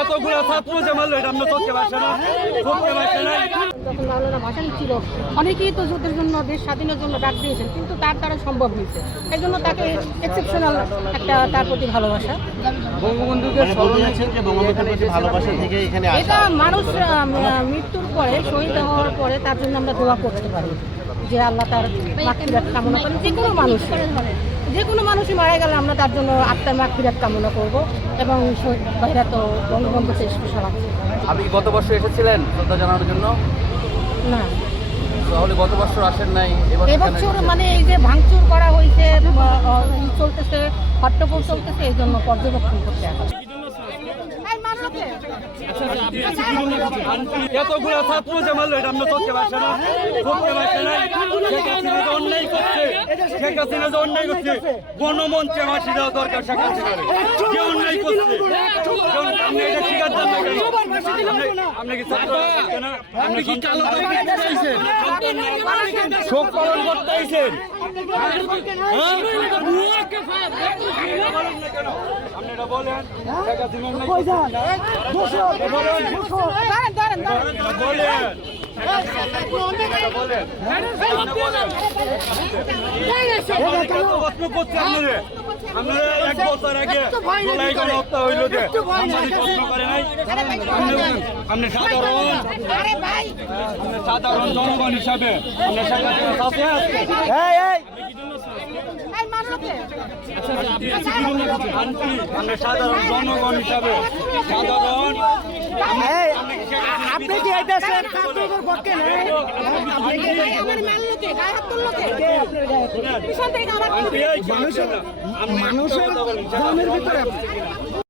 এতগুলো ছাত্র যে মারলো এটা আমরা করতে পারছি না, করতে পারছি না। যখন মাওলানা ভাসানী ছিল অনেকেই তো যুদ্ধের জন্য দেশ স্বাধীনের জন্য ডাক দিয়েছেন, কিন্তু তার দ্বারা সম্ভব হয়েছে। এই জন্য তাকে এক্সেপশনাল একটা তার প্রতি ভালোবাসা। বঙ্গবন্ধুকে স্মরণেছেন যে বঙ্গবন্ধুর প্রতি ভালোবাসা থেকে এখানে আসা। এটা মানুষ মৃত্যুর পরে, শহীদ হওয়ার পরে তার জন্য আমরা দোয়া করতে পারি যে আল্লাহ তার মাগফিরাত কামনা করেন। যে কোনো মানুষই মারা গেলে আমরা তার জন্য আত্মার মাগফিরাত কামনা করব। এবং শহীদ ভাইরা তো বঙ্গবন্ধুকে স্পেশাল আছে। আপনি গত বছর এসেছিলেন শ্রদ্ধা জানানোর জন্য? না, তাহলে গত বছর আসেন নাই, এবছর মানে এই যে ভাঙচুর করা হয়েছে, চলতেছে, হট্টগোল চলতেছে, এই জন্য পর্যবেক্ষণ করতে আসে। এতগুলো ছাত্র যে মারলো এটা আমরা করতে পারছি না, করতে পারছি না। শেখ হাসিনা যে অন্যায় করছে, শেখ হাসিনা যে অন্যায় করছে, গণমঞ্চে ফাঁসি দেওয়া দরকার শেখ হাসিনার। যে অন্যায় করছে আপনি এটা শিকার জান না কেন? আপনি কি ছাত্র না? আপনি কি কালো শোক পালন করতে আইছেন? আপনি এটা বলেন শেখ হাসিনা এক বছর আগে হত্যা হইল যে প্রশ্ন করে নাই। আপনি সাধারণ জনগণ হিসাবে সাধারণ জনগণ হিসাবে সাধারণ আপনি কি এই দেশের ছাত্রদের পক্ষে মানুষের ভিতরে